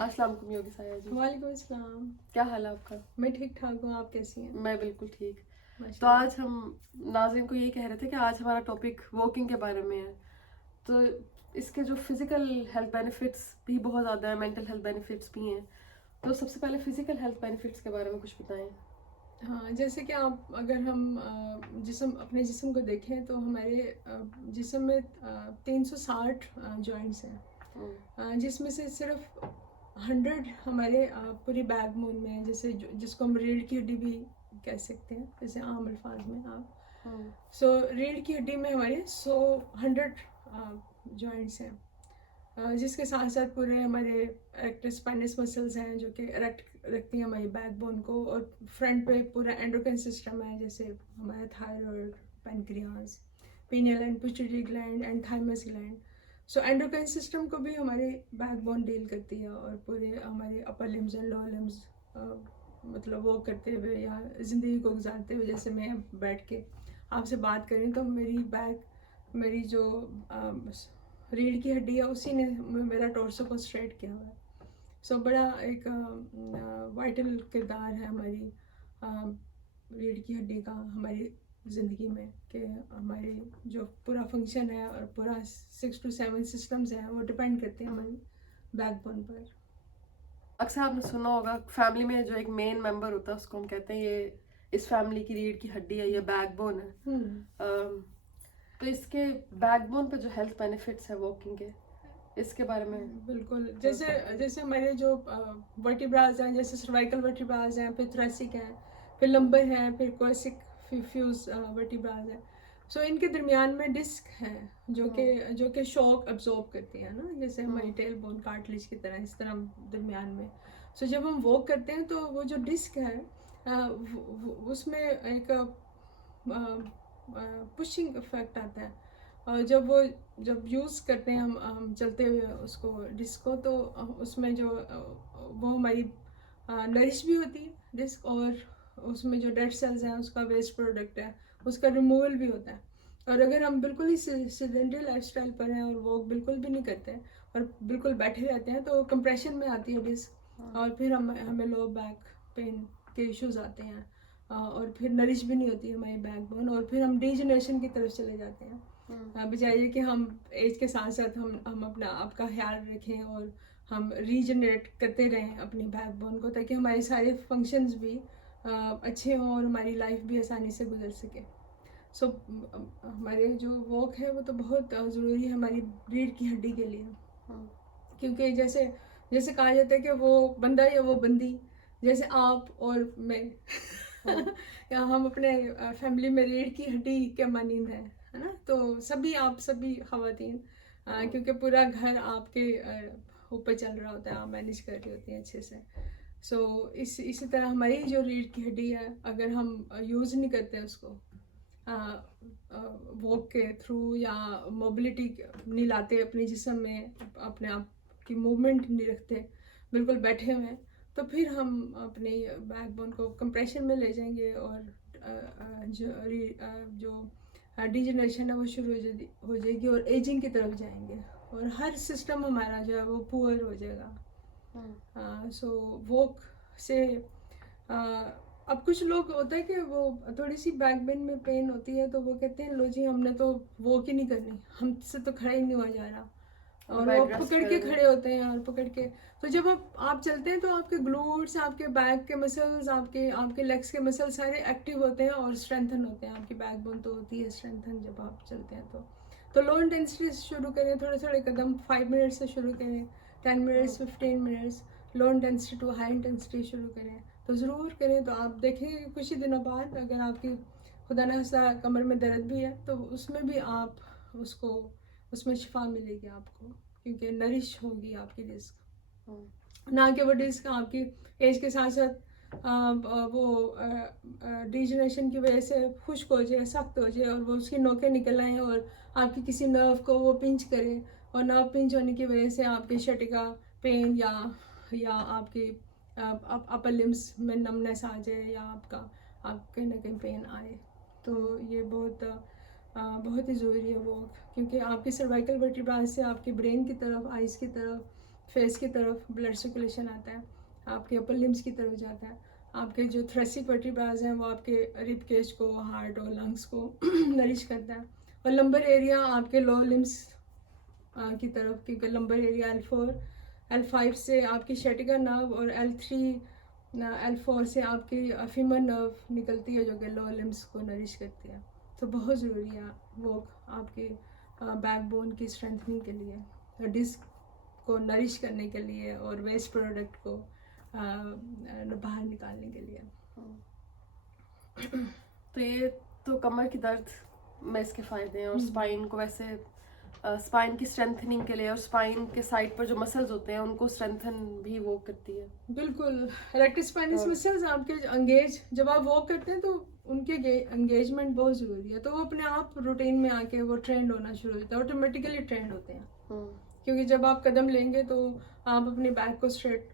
अस्सलाम वालेकुम योगी साया जी। वालेकुम अस्सलाम। क्या हाल है आपका? मैं ठीक ठाक हूँ, आप कैसी हैं? मैं बिल्कुल ठीक। तो माशाल्लाह। आज हम नाज़रीन को यही कह रहे थे कि आज हमारा टॉपिक वॉकिंग के बारे में है। तो इसके जो फिज़िकल हेल्थ बेनिफिट्स भी बहुत ज़्यादा है, मेंटल हेल्थ बेनिफिट्स भी हैं। तो सबसे पहले फिज़िकल हेल्थ बेनिफिट्स के बारे में कुछ बताएं। हाँ, जैसे कि आप अगर हम अपने जिस्म को देखें तो हमारे जिस्म में 360 जॉइंट्स हैं, जिसमें से सिर्फ 100 हमारे पूरी बैकबोन में है, जैसे जिसको हम रीढ़ की हड्डी भी कह सकते हैं, जैसे आम अल्फाज में आप। रीढ़ की हड्डी में हमारे 100 जॉइंट्स हैं, जिसके साथ साथ पूरे हमारे रेक्टस स्पाइनस मसल्स हैं जो कि रखती हैं हमारी बैकबोन को, और फ्रंट पे पूरा एंडोक्राइन सिस्टम है, जैसे हमारा thyroid, pancreas, pineal and pituitary gland and thymus gland. So endocrine system को भी हमारी बैकबोन डील करती है, और पूरे हमारे upper limbs and lower limbs मतलब वॉक करते हुए या ज़िंदगी को गुजारते हुए, जैसे मैं बैठ के आपसे बात करें तो मेरी जो रीढ़ की हड्डी है उसी ने मेरा टॉर्सो को स्ट्रेट किया हुआ है। सो बड़ा एक वाइटल किरदार है हमारी रीढ़ की हड्डी का हमारी ज़िंदगी में, कि हमारी जो पूरा फंक्शन है और पूरा 6 to 7 सिस्टम्स हैं वो डिपेंड करते हैं हमारी बैकबोन पर। अक्सर आपने सुना होगा फैमिली में जो एक मेन मेंबर होता है उसको हम कहते हैं ये इस फैमिली की रीढ़ की हड्डी है, ये बैकबोन है। तो इसके बैकबोन पे जो हेल्थ बेनिफिट्स है वॉकिंग के, इसके बारे में बिल्कुल, जैसे हमारे जो वर्टिब्राज हैं, जैसे सर्वाइकल वर्टिब्राज हैं, फिर थोरेसिक हैं, फिर लंबर हैं, फिर कोसिक फ्यूज वर्टिब्राज हैं। सो इनके दरमियान में डिस्क है जो कि शॉक अब्जॉर्ब करती है ना, जैसे हमारी टेल बोन कार्टिलेज की तरह, इस तरह दरमियान में। सो जब हम वॉक करते हैं तो वो जो डिस्क है उसमें एक पुशिंग इफेक्ट आता है, और जब यूज़ करते हैं हम चलते हुए उसको डिस्क को, तो उसमें जो वो हमारी नरिश भी होती है डिस्क, और उसमें जो डेड सेल्स हैं उसका वेस्ट प्रोडक्ट है उसका रिमूवल भी होता है। और अगर हम बिल्कुल ही सीडेंटरी लाइफस्टाइल पर हैं और वॉक बिल्कुल भी नहीं करते हैं और बिल्कुल बैठे रहते हैं, तो कंप्रेशन में आती है डिस्क, और फिर हमें लो बैक पेन के इश्यूज आते हैं, और फिर नरिश भी नहीं होती हमारी बैकबोन, और फिर हम डीजनरेशन की तरफ चले जाते हैं। बजाय कि हम एज के साथ साथ हम अपना आप का ख्याल रखें और हम रीजनरेट करते रहें अपनी बैकबोन को, ताकि हमारे सारे फंक्शंस भी अच्छे हों और हमारी लाइफ भी आसानी से गुजर सके। सो हमारे जो वॉक है वो तो बहुत ज़रूरी है हमारी रीढ़ की हड्डी के लिए, क्योंकि जैसे जैसे कहा जाता है कि वो बंदा या वो बंदी, जैसे आप और मैं या हम अपने फैमिली में रीढ़ की हड्डी के मानिंद है ना। तो सभी खवातीन, क्योंकि पूरा घर आपके ऊपर चल रहा होता है, आप मैनेज कर रही होती हैं अच्छे से। सो इसी तरह हमारी जो रीढ़ की हड्डी है, अगर हम यूज़ नहीं करते उसको वॉक के थ्रू या मोबिलिटी नहीं लाते अपने जिस्म में, अपने आप की मूवमेंट नहीं रखते, बिल्कुल बैठे हुए हैं, तो फिर हम अपनी बैकबोन को कंप्रेशन में ले जाएंगे, और जो डिजनरेशन है वो शुरू हो जाएगी और एजिंग की तरफ जाएंगे, और हर सिस्टम हमारा जो है वो पुअर हो जाएगा। सो वॉक से अब कुछ लोग होता है कि वो थोड़ी सी बैक पेन में पेन होती है तो वो कहते हैं लो जी हमने तो वॉक ही नहीं करनी, हमसे तो खड़ा ही नहीं हुआ जा रहा, और वो पकड़ के खड़े होते हैं और पकड़ के। तो जब आप चलते हैं तो आपके ग्लूट्स, आपके बैक के मसल्स, आपके लेग्स के मसल्स सारे एक्टिव होते हैं और स्ट्रेंथन होते हैं, आपकी बैकबोन तो होती है स्ट्रेंथन जब आप चलते हैं। तो लो इंटेंसिटी से शुरू करें, थोड़े थोड़े कदम 5 मिनट्स से शुरू करें, 10 minutes, 15 minutes, low intensity to high intensity शुरू करें, तो ज़रूर करें। तो आप देखेंगे कुछ ही दिनों बाद अगर आपकी खुदा न खास्ता कमर में दर्द भी है तो उसमें भी आप उसमें शिफा मिलेगी आपको, क्योंकि नरिश होगी आपकी डिस्क, ना कि वो डिस्क आपकी एज के साथ साथ वो डिजनरेशन की वजह से खुश्क हो जाए, सख्त हो जाए, और वो उसकी नोकें निकल आएँ और आपकी किसी नर्व को वो पिंच करे, और नर्व पिंच होने की वजह से आपके शटिका पेन या आपके अपर लिम्स में नमनेस आ जाए, या आप कहीं ना कहीं पेन आए। तो ये बहुत ही ज़रूरी है वो, क्योंकि आपकी सर्वाइकल वर्टिब्रा से आपके ब्रेन की तरफ, आइज़ की तरफ, फेस की तरफ ब्लड सर्कुलेशन आता है, आपके अपर लिम्स की तरफ जाता है, आपके जो थ्रेसिक वर्टिब्राज हैं वो आपके रिब केज को, हार्ट और लंग्स को नरिश करता है। और लंबर एरिया आपके लो लिम्स की तरफ, क्योंकि लंबर एरिया L4 L5 से आपकी शटिका नर्व और L3 L4 से आपकी फीमर नर्व निकलती है जो कि लो लिम्स को नरिश करती है। तो बहुत ज़रूरी है वो आपके बैकबोन की स्ट्रेंथनिंग के लिए, डिस्क को नरिश करने के लिए और वेस्ट प्रोडक्ट को बाहर निकालने के लिए। तो ये तो कमर की दर्द में इसके फ़ायदे हैं, और स्पाइन को वैसे स्पाइन की स्ट्रेंथनिंग के लिए और स्पाइन के साइड पर जो मसल्स होते हैं उनको स्ट्रेंथन भी वो करती है। बिल्कुल, रेक्टस स्पाइनस मसल्स आपके एंगेज, जब आप वॉक करते हैं तो उनके एंगेजमेंट बहुत ज़रूरी है, तो वो अपने आप रूटीन में आके वो ट्रेंड होना शुरू हो जाता है, ऑटोमेटिकली ट्रेंड होते हैं। क्योंकि जब आप कदम लेंगे तो आप अपने बैक को स्ट्रेट,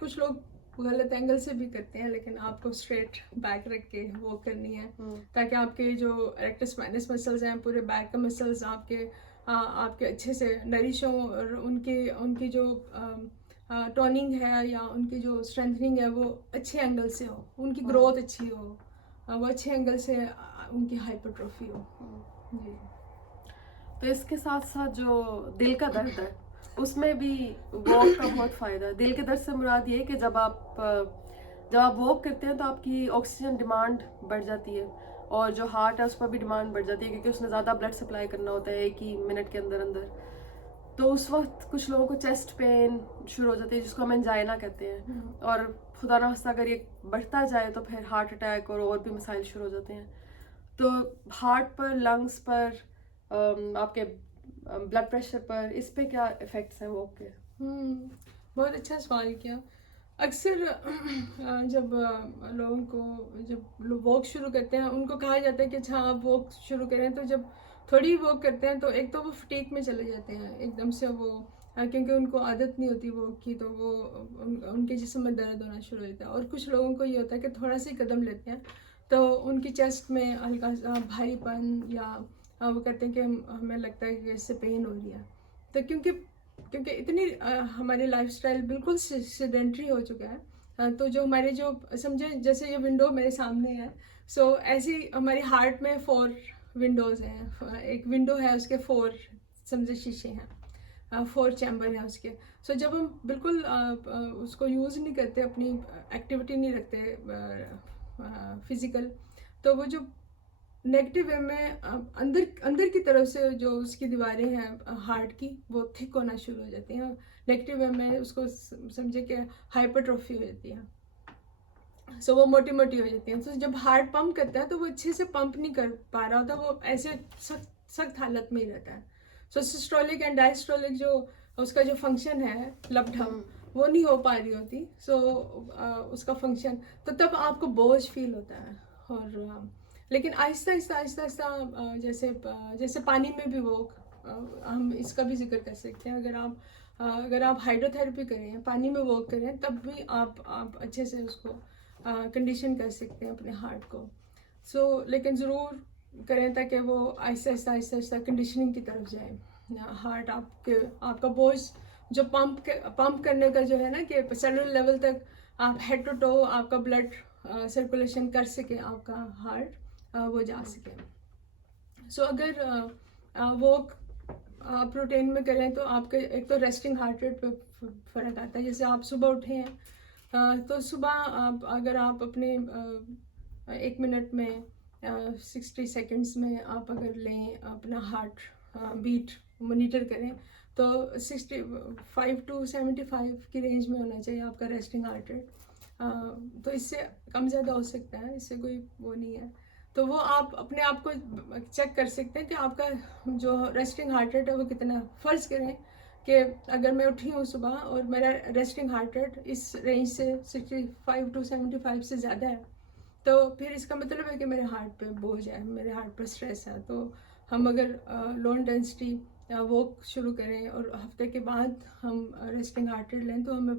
कुछ लोग गलत एंगल से भी करते हैं, लेकिन आपको स्ट्रेट बैक रख के वॉक करनी है, ताकि आपके जो रेक्टस स्पाइनस मसल्स हैं, पूरे बैक के मसल्स आपके अच्छे से नरिश हों, और उनकी जो टोनिंग है या उनकी जो स्ट्रेंथनिंग है वो अच्छे एंगल से हो, उनकी ग्रोथ अच्छी हो, वो अच्छे एंगल से उनकी हाइपरट्रोफी हो। जी। तो इसके साथ साथ जो दिल का दर्द है उसमें भी वॉक का बहुत फ़ायदा है। दिल के दर्द से मुराद ये है कि जब आप वॉक करते हैं तो आपकी ऑक्सीजन डिमांड बढ़ जाती है, और जो हार्ट है उस पर भी डिमांड बढ़ जाती है, क्योंकि उसने ज़्यादा ब्लड सप्लाई करना होता है 1 ही मिनट के अंदर अंदर। तो उस वक्त कुछ लोगों को चेस्ट पेन शुरू हो जाती है, जिसको हम एंजाइना कहते हैं, और खुदा ना खास्ता अगर ये बढ़ता जाए तो फिर हार्ट अटैक और भी मसाइल शुरू हो जाते हैं। तो हार्ट पर, लंग्स पर, आपके ब्लड प्रेशर पर, इस पे क्या इफ़ेक्ट्स हैं वॉक के? बहुत अच्छा सवाल किया। अक्सर जब लोगों को, जब लोग वॉक शुरू करते हैं, उनको कहा जाता है कि अच्छा आप वॉक शुरू करें, तो जब थोड़ी वॉक करते हैं तो एक तो वो फटीक में चले जाते हैं एकदम से, वो क्योंकि उनको आदत नहीं होती वॉक की, तो वो उनके जिस्म में दर्द होना शुरू हो जाता है। और कुछ लोगों को ये होता है कि थोड़ा सा कदम लेते हैं तो उनकी चेस्ट में हल्का सा भारीपन, या वो कहते हैं कि हमें लगता है कि इससे पेन हो रही है। तो क्योंकि इतनी हमारी लाइफस्टाइल बिल्कुल सेडेंट्री हो चुका है, तो जो हमारे जो समझे जैसे ये विंडो मेरे सामने है, सो ऐसी हमारी हार्ट में 4 विंडोज़ हैं। एक विंडो है, उसके 4 समझे शीशे हैं, 4 चैम्बर हैं उसके। सो जब हम बिल्कुल उसको यूज़ नहीं करते, अपनी एक्टिविटी नहीं रखते फिज़िकल, तो वो जो नेगेटिव वे में अंदर की तरफ से जो उसकी दीवारें हैं हार्ट की, वो थिक होना शुरू हो जाती हैं। नेगेटिव वे में उसको समझे कि हाइपरट्रोफी हो जाती है, सो वो मोटी मोटी हो जाती हैं। तो जब हार्ट पंप करता है तो वो अच्छे से पंप नहीं कर पा रहा होता, वो ऐसे सख्त हालत में ही रहता है। सो सिस्टोलिक एंड डायस्टोलिक जो उसका जो फंक्शन है लबढम, वो नहीं हो पा रही होती। सो उसका फंक्शन, तो तब आपको बोझ फील होता है। और लेकिन आहिस्ता आहिस्ता जैसे पानी में भी वो हम इसका भी जिक्र कर सकते हैं। अगर आप हाइड्रोथेरेपी करें, पानी में वॉक करें, तब भी आप अच्छे से उसको कंडीशन कर सकते हैं अपने हार्ट को। सो लेकिन ज़रूर करें ताकि वो आहिस्ता कंडीशनिंग की तरफ जाए। हार्ट आपका बोझ जो पंप करने का जो है ना, कि सेलुलर लेवल तक आप हेड टू टो आपका ब्लड सर्कुलेशन कर सके, आपका हार्ट वो जा सके। सो अगर वॉक आप रूटीन में करें तो आपके एक तो रेस्टिंग हार्ट रेट पे फ़र्क आता है। जैसे आप सुबह उठे हैं तो सुबह अगर आप अपने 1 मिनट में 60 सेकंड्स में आप अगर लें अपना हार्ट बीट मॉनिटर करें, तो 65 to 75 की रेंज में होना चाहिए आपका रेस्टिंग हार्ट रेट। तो इससे कम ज़्यादा हो सकता है, इससे कोई वो नहीं है। तो वो आप अपने आप को चेक कर सकते हैं कि आपका जो रेस्टिंग हार्ट रेट है वो कितना। फ़र्ज़ करें कि अगर मैं उठी हूँ सुबह और मेरा रेस्टिंग हार्ट रेट इस रेंज से 65 to 75 से ज़्यादा है, तो फिर इसका मतलब है कि मेरे हार्ट पे बोझ है, मेरे हार्ट पे स्ट्रेस है। तो हम अगर लो इंटेंसिटी वॉक शुरू करें और हफ्ते के बाद हम रेस्टिंग हार्ट रेट लें, तो हमें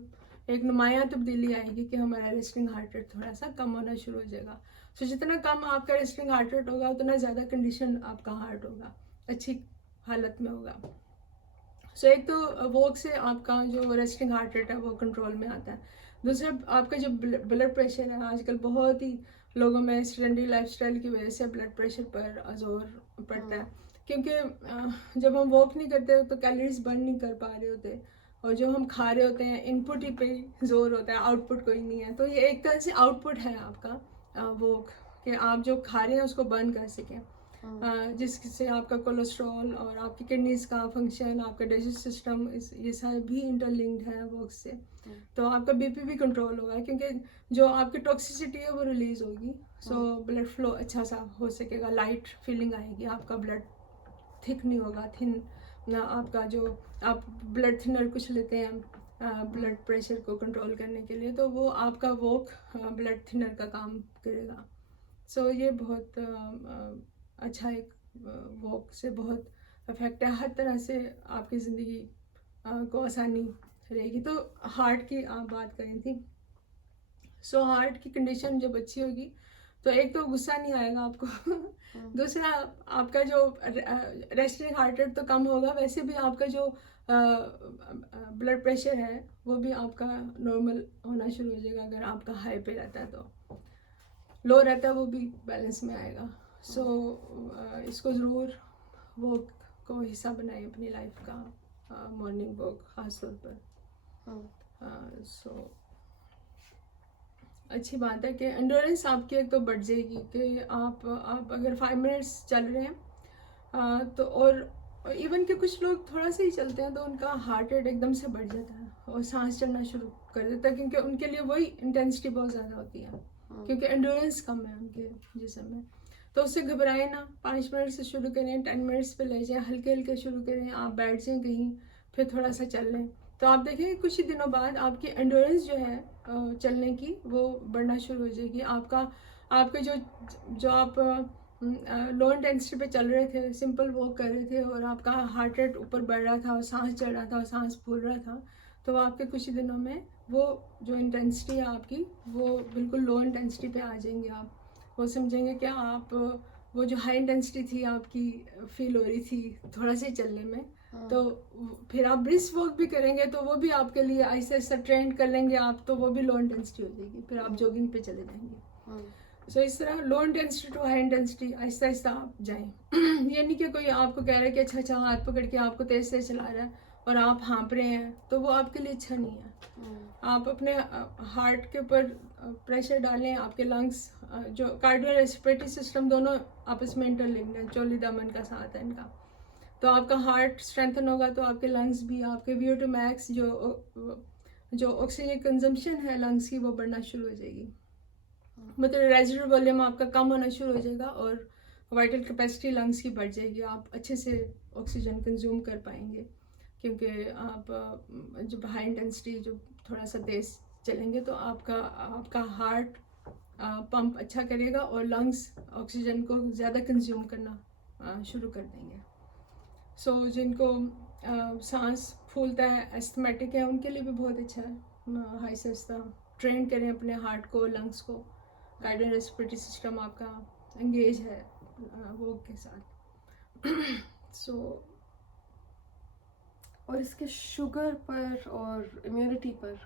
एक नुमायाँ तब्दीली आएगी कि हमारा रेस्टिंग हार्ट रेट थोड़ा सा कम होना शुरू हो जाएगा। सो जितना कम आपका रेस्टिंग हार्ट रेट होगा, उतना ज़्यादा कंडीशन आपका हार्ट होगा, अच्छी हालत में होगा। सो एक तो वॉक से आपका जो रेस्टिंग हार्ट रेट है वो कंट्रोल में आता है। दूसरा आपका जो ब्लड प्रेशर है, आजकल बहुत ही लोगों में सेडेंटरी लाइफस्टाइल की वजह से ब्लड प्रेशर पर जोर पड़ता है, क्योंकि जब हम वॉक नहीं करते तो कैलोरीज बर्न नहीं कर पा रहे होते, और जो हम खा रहे होते हैं इनपुट ही पे जोर होता है, आउटपुट कोई नहीं है। तो ये एक तरह से आउटपुट है आपका वॉक, कि आप जो खा रहे हैं उसको बर्न कर सकें, जिससे आपका कोलेस्ट्रॉल और आपकी किडनीज का फंक्शन, आपका डाइजेस्ट सिस्टम, ये सारे भी इंटरलिंक्ड है वॉक से। तो आपका बीपी भी कंट्रोल होगा, क्योंकि जो आपकी टॉक्सिसिटी है वो रिलीज होगी। सो ब्लड फ्लो अच्छा सा हो सकेगा, लाइट फीलिंग आएगी, आपका ब्लड थिक नहीं होगा, थिन ना आपका जो आप ब्लड थिनर कुछ लेते हैं ब्लड प्रेशर को कंट्रोल करने के लिए, तो वो आपका वॉक ब्लड थिनर का काम करेगा। सो ये बहुत अच्छा एक वॉक से बहुत इफेक्ट है, हर तरह से आपकी ज़िंदगी को आसानी रहेगी। तो हार्ट की आप बात करें थी, सो हार्ट की कंडीशन जब अच्छी होगी तो एक तो गुस्सा नहीं आएगा आपको दूसरा आपका जो रेस्टिंग हार्ट रेट तो कम होगा, वैसे भी आपका जो ब्लड प्रेशर है वो भी आपका नॉर्मल होना शुरू हो जाएगा। अगर आपका हाई पे रहता है तो लो रहता है वो भी बैलेंस में आएगा। सो इसको ज़रूर वॉक को हिस्सा बनाएं अपनी लाइफ का, मॉर्निंग वॉक ख़ास तौर पर। सो अच्छी बात है कि एंडोरेंस आपकी एक तो बढ़ जाएगी, कि आप अगर 5 मिनट्स चल रहे हैं तो और इवन कि कुछ लोग थोड़ा सा ही चलते हैं तो उनका हार्ट रेट एकदम से बढ़ जाता है और सांस चढ़ना शुरू कर देता है, क्योंकि उनके लिए वही इंटेंसिटी बहुत ज़्यादा होती है, क्योंकि एंडोरेंस कम है उनके जिस्म में। तो उससे घबराएं ना, 5 मिनट से शुरू करें, 10 मिनट्स पे ले जाएं, हल्के हल्के शुरू करें, आप बैठ जाएं कहीं, फिर थोड़ा सा चल लें, तो आप देखेंगे कुछ ही दिनों बाद आपकी एंडोरेंस जो है चलने की वो बढ़ना शुरू हो जाएगी। आपके जो आप लो इंटेंसिटी पे चल रहे थे, सिंपल वॉक कर रहे थे, और आपका हार्ट रेट ऊपर बढ़ रहा था और सांस चढ़ रहा था और सांस फूल रहा था, तो आपके कुछ ही दिनों में वो जो इंटेंसिटी है आपकी वो बिल्कुल लो इंटेंसिटी पे आ जाएंगे। आप वो समझेंगे कि आप वो जो हाई इंटेंसिटी थी आपकी फील हो रही थी थोड़ा सा ही चलने में, तो फिर आप ब्रिस्क वॉक भी करेंगे तो वो भी आपके लिए आहिस्ता आहिस्ता ट्रेंड कर लेंगे आप, तो वो भी लो इंटेंसिटी हो जाएगी, फिर आप जॉगिंग पे चले जाएंगे। सो इस तरह low intensity to high intensity आहिस्ता आहिस्ता आप जाएं। ये नहीं कि कोई आपको कह रहा है कि अच्छा हाथ पकड़ के आपको तेज तेज चला रहा है और आप हाँप रहे हैं, तो वो आपके लिए अच्छा नहीं है। आप अपने हार्ट के ऊपर प्रेशर डालें, आपके लंग्स जो कार्डियो रेस्पिरेटरी सिस्टम दोनों आपस में इंटरलिंक्ड है, चोली दामन का साथ है इनका। तो आपका हार्ट स्ट्रेंथन होगा तो आपके लंग्स भी, आपके VO2 मैक्स जो ऑक्सीजन कंजम्पशन है लंग्स की वो बढ़ना शुरू हो जाएगी, मतलब रेजिडुअल वॉल्यूम आपका कम होना शुरू हो जाएगा और वाइटल कैपेसिटी लंग्स की बढ़ जाएगी, आप अच्छे से ऑक्सीजन कंज्यूम कर पाएंगे, क्योंकि आप जब हाई इंटेंसिटी जो थोड़ा सा तेज चलेंगे तो आपका हार्ट पंप अच्छा करेगा और लंग्स ऑक्सीजन को ज़्यादा कंज्यूम करना शुरू कर देंगे। सो जिनको सांस फूलता है, एस्थमेटिक है, उनके लिए भी बहुत अच्छा है हाई से आहिस्ता ट्रेन करें अपने हार्ट को, लंग्स को, कार्डियो रेस्पिरेटरी सिस्टम आपका एंगेज है वॉक के साथ। सो और इसके शुगर पर और इम्यूनिटी पर,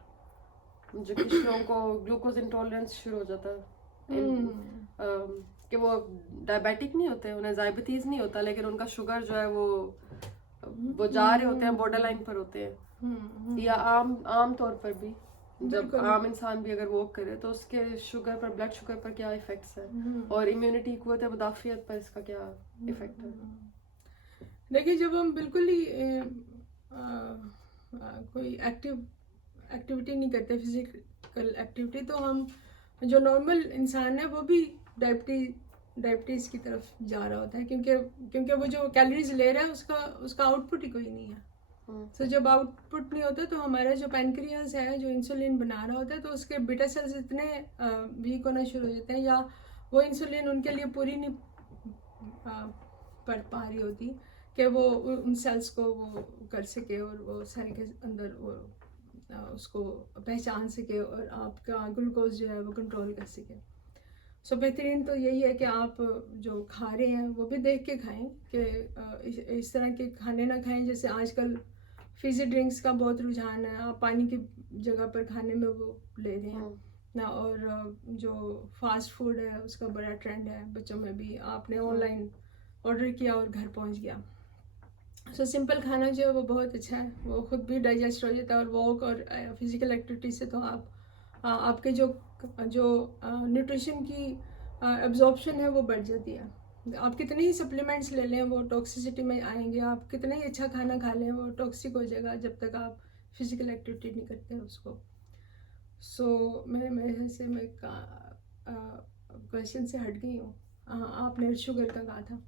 जो कुछ लोगों को ग्लूकोज इंटॉलरेंस शुरू हो जाता है, कि वो डायबिटिक नहीं होते, उन्हें डायबिटीज नहीं होता, लेकिन उनका शुगर जो है वो जा रहे होते हैं, बॉर्डर लाइन पर होते हैं, या आम तौर पर भी जब आम इंसान भी अगर वॉक करे तो उसके शुगर पर, ब्लड शुगर पर क्या इफेक्ट्स है, और इम्यूनिटी कुव्वत मुदाफियत पर इसका क्या इफेक्ट है? देखिए, जब हम बिल्कुल ही कोई एक्टिविटी नहीं करते, फिजिकल एक्टिविटी, तो हम जो नॉर्मल इंसान है वो भी डायबिटीज़ की तरफ जा रहा होता है, क्योंकि वो जो कैलोरीज ले रहा है उसका आउटपुट ही कोई नहीं है। तो जब आउटपुट नहीं होता तो हमारा जो पैनक्रियाज है जो इंसुलिन बना रहा होता है, तो उसके बीटा सेल्स इतने वीक होना शुरू हो जाते हैं, या वो इंसुलिन उनके लिए पूरी नहीं पड़ पा रही होती कि वो उन सेल्स को वो कर सके और वो सेल के अंदर वो उसको पहचान सके और आपका ग्लूकोज जो है वो कंट्रोल कर सके। सो बेहतरीन तो यही है कि आप जो खा रहे हैं वो भी देख के खाएं, कि इस तरह के खाने ना खाएं जैसे आजकल फिजी ड्रिंक्स का बहुत रुझान है, आप पानी की जगह पर खाने में वो ले रहे हैं ना। और जो फास्ट फूड है उसका बड़ा ट्रेंड है बच्चों में भी, आपने ऑनलाइन ऑर्डर किया और घर पहुंच गया। सो सिंपल खाना जो है वो बहुत अच्छा है, वो खुद भी डाइजेस्ट हो जाता है। और वॉक और फिजिकल एक्टिविटी से तो आपके जो न्यूट्रिशन की एब्जॉर्प्शन है वो बढ़ जाती है। आप कितने ही सप्लीमेंट्स ले लें वो टॉक्सिसिटी में आएंगे, आप कितना ही अच्छा खाना खा लें वो टॉक्सिक हो जाएगा जब तक आप फिजिकल एक्टिविटी नहीं करते हैं उसको। सो मेरे से मैं क्वेश्चन से हट गई हूँ। आपने शुगर का कहा था।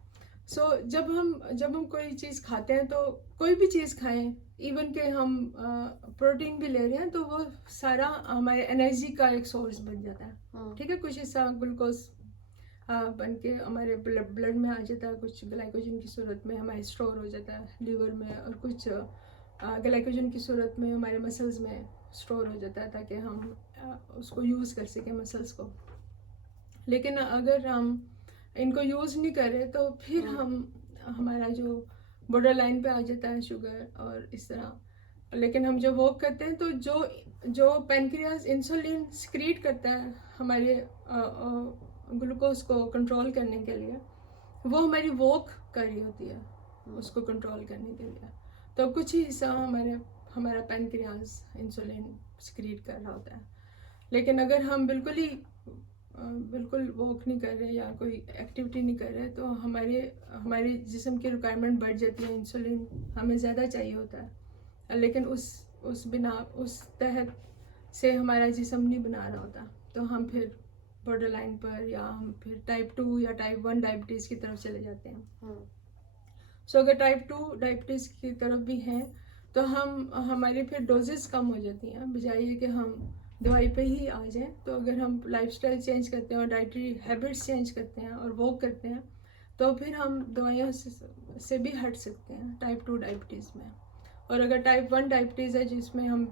सो जब हम कोई चीज़ खाते हैं तो कोई भी चीज़ खाएं, इवन के हम प्रोटीन भी ले रहे हैं तो वो सारा हमारे एनर्जी का एक सोर्स बन जाता है। ठीक है, कुछ हिस्सा ग्लूकोज बन के हमारे ब्लड में आ जाता है, कुछ ग्लाइकोजन की सूरत में हमारे स्टोर हो जाता है लीवर में, और कुछ ग्लाइकोजन की सूरत में हमारे मसल्स में स्टोर हो जाता है ताकि हम उसको यूज़ कर सकें मसल्स को। लेकिन अगर हम इनको यूज़ नहीं करें तो फिर हमारा जो बॉर्डर लाइन पे आ जाता है शुगर और इस तरह। लेकिन हम जब वॉक करते हैं तो जो पैनक्रियाज इंसुलिन सिक्रीट करता है हमारे ग्लूकोज को कंट्रोल करने के लिए, वो हमारी वॉक कर रही होती है उसको कंट्रोल करने के लिए। तो कुछ ही हिस्सा हमारा पैनक्रियाज इंसुलिन सिक्रीट कर रहा होता है। लेकिन अगर हम बिल्कुल वॉक नहीं कर रहे या कोई एक्टिविटी नहीं कर रहे तो हमारे जिस्म की रिक्वायरमेंट बढ़ जाती है, इंसुलिन हमें ज़्यादा चाहिए होता है। लेकिन उस तहत से हमारा जिस्म नहीं बना रहा होता, तो हम फिर बॉर्डर लाइन पर या हम फिर टाइप 2 या टाइप 1 डायबिटीज़ की तरफ चले जाते हैं। सो अगर टाइप 2 डायबिटीज़ की तरफ भी हैं तो हमारी फिर डोजेस कम हो जाती हैं, बजाय कि हम दवाई पे ही आ जाएं। तो अगर हम लाइफस्टाइल चेंज करते हैं और डाइटरी हैबिट्स चेंज करते हैं और वॉक करते हैं तो फिर हम दवाइयों से भी हट सकते हैं टाइप 2 डायबिटीज़ में। और अगर टाइप 1 डायबिटीज़ है जिसमें हम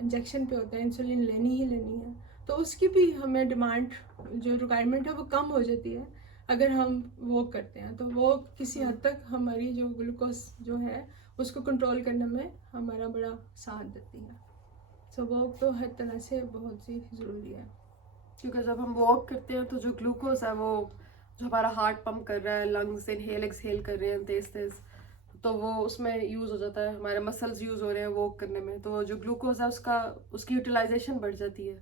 इंजेक्शन पे होते हैं, इंसुलिन लेनी ही लेनी है, तो उसकी भी हमें डिमांड जो रिक्वायरमेंट है वो कम हो जाती है अगर हम वॉक करते हैं। तो वॉक किसी हद तक हमारी जो ग्लूकोज जो है उसको कंट्रोल करने में हमारा बड़ा साथ देती है। सो वॉक तो हर तरह से बहुत ही ज़रूरी है, क्योंकि जब हम वॉक करते हैं तो जो ग्लूकोज है वो जो हमारा हार्ट पंप कर रहा है, लंग्स इनहेल एक्सहेल कर रहे हैं तेज तेज, तो वो उसमें यूज़ हो जाता है, हमारे मसल्स यूज़ हो रहे हैं वॉक करने में, तो जो ग्लूकोज है उसकी यूटिलाइजेशन बढ़ जाती है।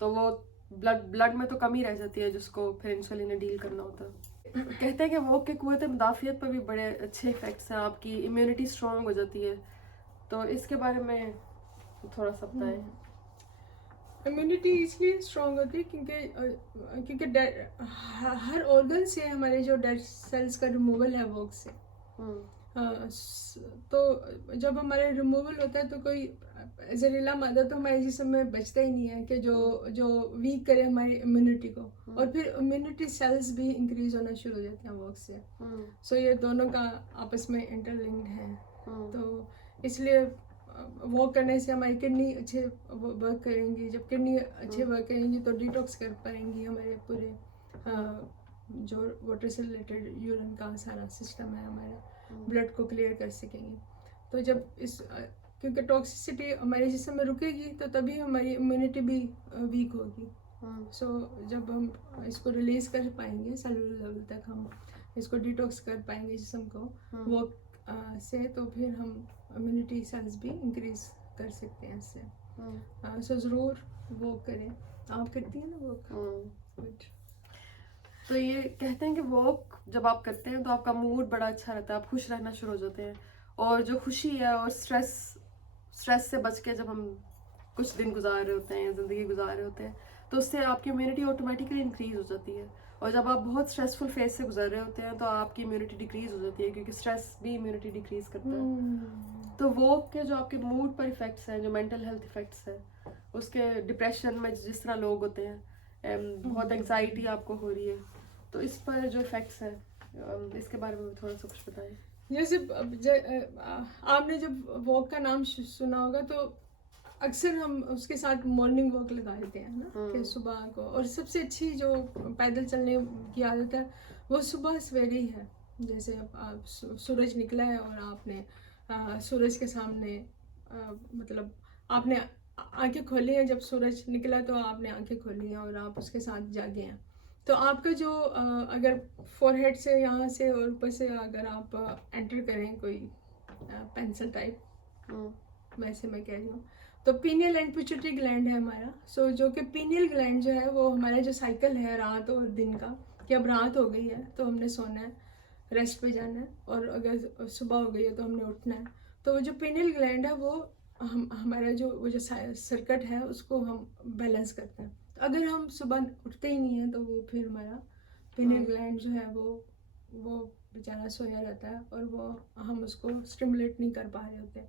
तो वो ब्लड में तो कमी रह जाती है जिसको फिर इंसुलिन ने डील करना होता है। कहते हैं कि वॉक के कुव्वत मुदाफ़ियत पर भी बड़े अच्छे इफेक्ट्स हैं, आपकी इम्यूनिटी स्ट्रॉन्ग हो जाती है, तो इसके बारे में थोड़ा सा बताएं। इम्यूनिटी इसलिए स्ट्रॉन्ग होती है क्योंकि हर ऑर्गन से हमारे जो डेड सेल्स का रिमूवल है वॉक से। तो जब हमारे रिमूवल होता है तो कोई जहरीला मादा तो हमारे जिस्म में बचता ही नहीं है कि जो वीक करे हमारी इम्यूनिटी को। और फिर इम्यूनिटी सेल्स भी इंक्रीज होना शुरू हो जाते हैं वॉक से। सो ये दोनों का आपस में इंटरलिंक्ड है। तो इसलिए वॉक करने से हमारी किडनी अच्छे वर्क करेंगी, जब किडनी अच्छे वर्क करेंगी तो डिटॉक्स कर पाएंगी हमारे पूरे जो वाटर से रिलेटेड यूरिन का सारा सिस्टम है हमारा, ब्लड को क्लियर कर सकेंगे। तो जब क्योंकि टॉक्सिसिटी हमारे जिस्म में रुकेगी तो तभी हमारी इम्यूनिटी भी वीक होगी। सो जब हम इसको रिलीज कर पाएंगे सेलुलर लेवल तक, हम इसको डिटॉक्स कर पाएंगे जिस्म को वॉक से, तो फिर हम इम्यूनिटी सेल्स भी इंक्रीज कर सकते हैं इससे। सो ज़रूर वॉक करें। आप करती हैं ना वॉक? तो ये कहते हैं कि वॉक जब आप करते हैं तो आपका मूड बड़ा अच्छा रहता है, आप खुश रहना शुरू हो जाते हैं, और जो खुशी है और स्ट्रेस से बच के जब हम कुछ दिन गुजार रहे होते हैं या ज़िंदगी गुजार रहे होते हैं तो उससे आपकी इम्यूनिटी ऑटोमेटिकली इंक्रीज़ हो जाती है। और जब आप बहुत स्ट्रेसफुल फेज से गुजर रहे होते हैं तो आपकी इम्यूनिटी डिक्रीज़ हो जाती है, क्योंकि स्ट्रेस भी इम्यूनिटी डिक्रीज़ करता है। तो वॉक के जो आपके मूड पर इफ़ेक्ट्स हैं, जो मेंटल हेल्थ इफ़ेक्ट्स हैं, उसके डिप्रेशन में जिस तरह लोग होते हैं, बहुत एंग्जाइटी आपको हो रही है, तो इस पर जो इफ़ेक्ट्स हैं इसके बारे में थोड़ा सा कुछ बताएं। जैसे आपने जब वॉक का नाम सुना होगा तो अक्सर हम उसके साथ मॉर्निंग वॉक लगा देते हैं ना कि सुबह को। और सबसे अच्छी जो पैदल चलने की आदत है वो सुबह सवेरे ही है। जैसे आप सूरज निकला है और आपने सूरज के सामने मतलब आपने आंखें खोली हैं, जब सूरज निकला तो आपने आंखें खोली हैं और आप उसके साथ जागे हैं। तो आपका जो अगर फोरहेड से यहाँ से और ऊपर से अगर आप एंटर करें कोई पेंसिल टाइप, वैसे मैं कह रही हूँ, तो पीनियल एंड पिट्यूटरी ग्लैंड है हमारा। सो जो कि पीनियल ग्लैंड जो है वो हमारा जो साइकिल है रात और दिन का, कि अब रात हो गई है तो हमने सोना है, रेस्ट पे जाना है, और अगर सुबह हो गई है तो हमने उठना है। तो वो जो पीनियल ग्लैंड है वो हमारा जो वो जो सर्किट है उसको हम बैलेंस करते हैं। तो अगर हम सुबह उठते ही नहीं है तो वो फिर हमारा पीनियल ग्लैंड जो है वो बेचारा सोया रहता है और वो हम उसको स्टिमुलेट नहीं कर पा रहे होते।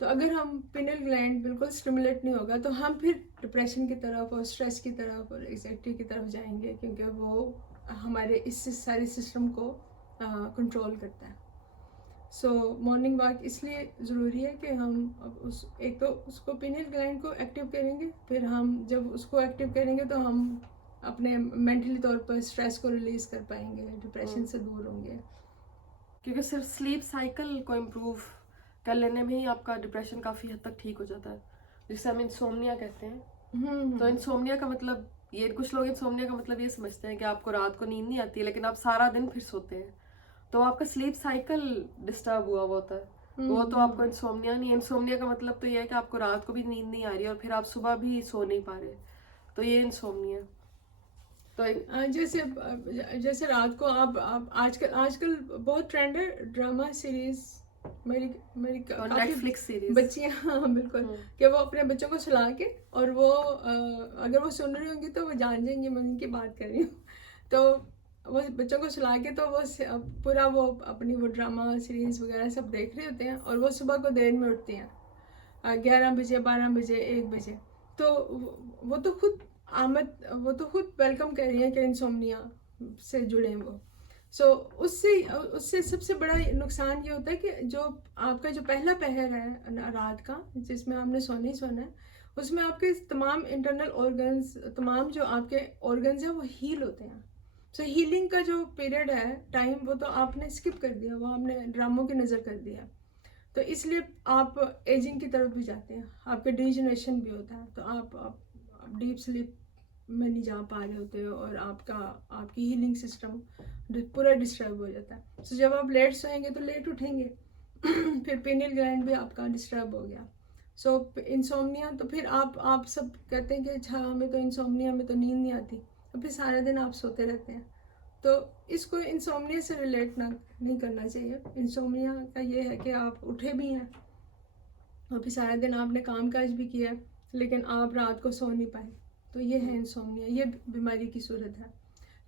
तो अगर हम पिनियल ग्लैंड बिल्कुल स्टिमुलेट नहीं होगा तो हम फिर डिप्रेशन की तरफ और स्ट्रेस की तरफ और एंग्जाइटी की तरफ जाएंगे, क्योंकि वो हमारे इस सारे सिस्टम को कंट्रोल करता है। सो मॉर्निंग वॉक इसलिए ज़रूरी है कि हम उस एक तो उसको पिनियल ग्लैंड को एक्टिव करेंगे, फिर हम जब उसको एक्टिव करेंगे तो हम अपने मेंटली तौर पर स्ट्रेस को रिलीज कर पाएंगे, डिप्रेशन से दूर होंगे। क्योंकि सिर्फ स्लीप साइकिल को इम्प्रूव कर लेने में ही आपका डिप्रेशन काफ़ी हद तक ठीक हो जाता है, जिसे हम इंसोम्निया कहते हैं। तो इंसोम्निया का मतलब ये, कुछ लोग इंसोम्निया का मतलब ये समझते हैं कि आपको रात को नींद नहीं आती है लेकिन आप सारा दिन फिर सोते हैं, तो आपका स्लीप साइकिल डिस्टर्ब हुआ होता है। वो तो आपको इंसोम्निया नहीं। इंसोम्निया का मतलब तो ये है कि आपको रात को भी नींद नहीं आ रही है और फिर आप सुबह भी सो नहीं पा रहे, तो ये इंसोम्निया। तो जैसे रात को आप आजकल बहुत ट्रेंड है ड्रामा सीरीज, मेरी नेटफ्लिक्स सीरीज बच्चियाँ, हाँ बिल्कुल, कि वो अपने बच्चों को सुला के और वो अगर वो सुन रही होंगी तो वो जान जाएंगी मैं उनकी बात कर रही हूँ। तो वो बच्चों को सुला के तो वो पूरा वो अपनी वो ड्रामा सीरीज वगैरह सब देख रहे होते हैं और वो सुबह को देर में उठती हैं, 11 बजे 12 बजे 1 बजे। तो वो तो खुद वो तो खुद वेलकम कर रही हैं कि इंसोम्निया से जुड़े वो। सो उससे सबसे बड़ा नुकसान ये होता है कि जो आपका जो पहला पहर है रात का, जिसमें आपने सोना ही सोना है, उसमें आपके तमाम इंटरनल ऑर्गन्स, तमाम जो आपके ऑर्गन्स हैं वो हील होते हैं। सो हीलिंग का जो पीरियड है टाइम, वो तो आपने स्किप कर दिया, वो आपने ड्रामों की नज़र कर दिया। तो इसलिए आप एजिंग की तरफ भी जाते हैं, आपका डिजनरेशन भी होता है, तो आप डीप स्लीप में नहीं जा पा रहे होते हो और आपकी हीलिंग सिस्टम पूरा डिस्टर्ब हो जाता है। तो जब आप लेट सोएंगे तो लेट उठेंगे फिर पीनियल ग्लैंड भी आपका डिस्टर्ब हो गया। सो इंसोम्निया, तो फिर आप सब कहते हैं कि अच्छा हमें तो इंसोम्निया में तो नींद नहीं आती, तो फिर सारा दिन आप सोते रहते हैं। तो इसको इंसोम्निया से रिलेट नहीं करना चाहिए। इंसोम्निया का ये है कि आप उठे भी हैं और फिर सारा दिन आपने काम काज भी किया लेकिन आप रात को सो नहीं पाए, तो ये है इंसोम्निया, ये बीमारी की सूरत है।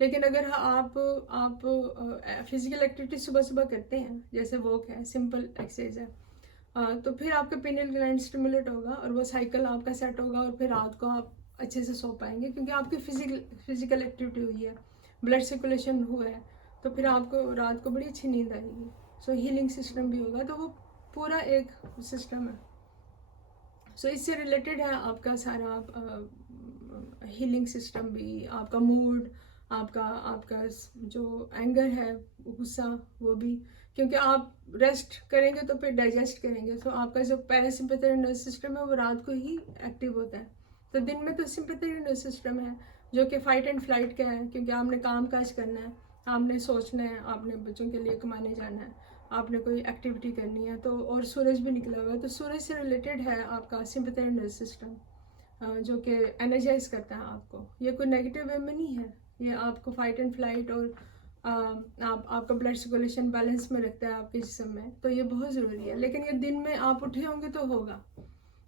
लेकिन अगर आप फिजिकल एक्टिविटी सुबह सुबह करते हैं, जैसे वॉक है, सिंपल एक्सरसाइज है, तो फिर आपका पिनियल ग्लैंड स्टिमुलेट होगा और वो साइकिल आपका सेट होगा और फिर रात को आप अच्छे से सो पाएंगे, क्योंकि आपकी फिजिकल एक्टिविटी हुई है, ब्लड सर्कुलेशन हुआ है, तो फिर आपको रात को बड़ी अच्छी नींद आएगी। सो हीलिंग सिस्टम भी होगा, तो वो पूरा एक सिस्टम है। सो इससे रिलेटेड है आपका सारा हीलिंग सिस्टम भी, आपका मूड, आपका जो एंगर है, गुस्सा, वो भी, क्योंकि आप रेस्ट करेंगे तो फिर डाइजेस्ट करेंगे। तो आपका जो पैरासिम्पैथेटिक नर्वस सिस्टम है वो रात को ही एक्टिव होता है। तो दिन में तो सिंपैथेटिक नर्वस सिस्टम है जो कि फाइट एंड फ्लाइट का है, क्योंकि आपने काम काज करना है, आपने सोचना है, आपने बच्चों के लिए कमाने जाना है, आपने कोई एक्टिविटी करनी है, तो और सूरज भी निकला हुआ है, तो सूरज से रिलेटेड है आपका सिंपैथेटिक नर्वस सिस्टम, जो कि एनर्जाइज करता है आपको। ये कोई नेगेटिव वे में नहीं है, ये आपको फाइट एंड फ्लाइट और आपका ब्लड सर्कुलेशन बैलेंस में रखता है आपके जिस्म में, तो ये बहुत ज़रूरी है। लेकिन ये दिन में आप उठे होंगे तो होगा,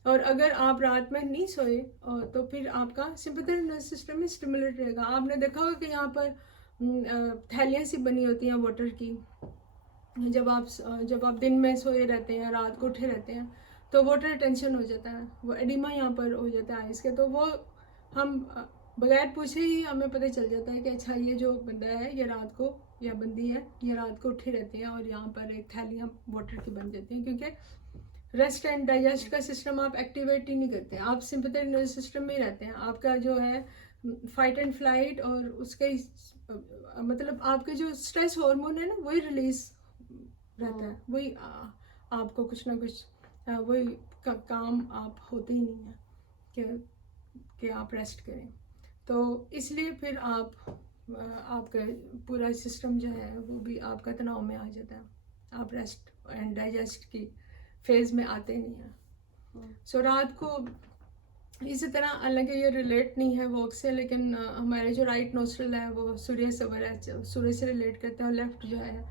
और अगर आप रात में नहीं सोए तो फिर आपका सिंपैथेटिक नर्वस सिस्टम में स्टिमुलेट रहेगा। आपने देखा होगा कि यहाँ पर थैलियाँ सी बनी होती हैं वाटर की, जब आप दिन में सोए रहते हैं, रात को उठे रहते हैं, तो वाटर रिटेंशन हो जाता है, वो एडिमा यहाँ पर हो जाता है आइस के, तो वो हम बगैर पूछे ही हमें पता चल जाता है कि अच्छा ये जो बंदा है ये रात को, या बंदी है ये रात को उठे रहते हैं, और यहाँ पर एक थैलियाँ वाटर की बन जाती हैं, क्योंकि रेस्ट एंड डाइजेस्ट का सिस्टम आप एक्टिवेट ही नहीं करते, आप सिंपैथेटिक नर्वस सिस्टम में ही रहते हैं। आपका जो है फाइट एंड फ्लाइट और उसके मतलब आपके जो स्ट्रेस हार्मोन है ना, वही रिलीज रहता है, वही आपको कुछ ना कुछ वही काम आप होते ही नहीं है कि आप रेस्ट करें। तो इसलिए फिर आपका पूरा सिस्टम जो है वो भी आपका तनाव में आ जाता है, आप रेस्ट एंड डाइजेस्ट की फेज़ में आते नहीं हैं। सो रात को इसी तरह, हालांकि ये रिलेट नहीं है वॉक से, लेकिन हमारे जो राइट नोस्ट्रल है वो सूर्य सवर है, सूर्य से रिलेट करते हैं, और लेफ्ट जो है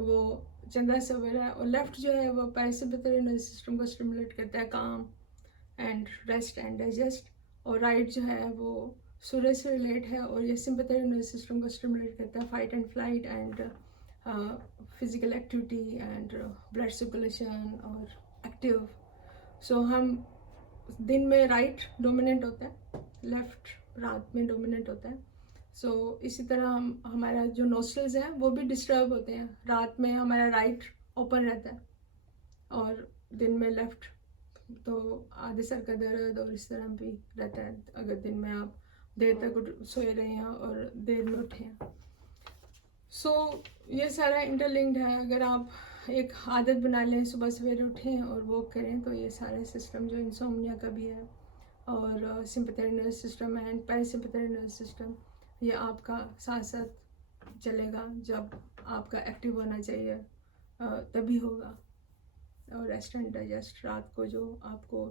वो चंद्रा सवर है, और लेफ्ट जो है वो पैरासिम्पैथेटिक नर्वस सिस्टम को स्टिमुलेट करता है, काम एंड रेस्ट एंड डाइजेस्ट, और राइट जो है वो सूर्य से रिलेट है और ये सिंपैथेटिक नर्वस सिस्टम को स्टिमुलेट करता है, fight and flight and physical activity and blood circulation और एक्टिव। सो हम दिन में राइट डोमिनेंट होता है, लेफ्ट रात में डोमिनेंट होता है। सो इसी तरह हमारा जो नोस्ट्रल्स हैं वो भी डिस्टर्ब होते हैं, रात में हमारा राइट ओपन रहता है और दिन में लेफ्ट, तो आधे सर का दर्द और इस तरह भी रहता है अगर दिन में आप देर तक सोए रहे हैं और देर में उठे हैं। सो ये सारा इंटरलिंक्ड है। अगर आप एक आदत बना लें, सुबह सवेरे उठें और वॉक करें, तो ये सारे सिस्टम जो इंसोम्निया का भी है और sympathetic nervous system and parasympathetic nervous system, ये आपका साथ साथ चलेगा। जब आपका एक्टिव होना चाहिए तभी होगा। और रेस्ट एंड डाइजेस्ट रात को जो आपको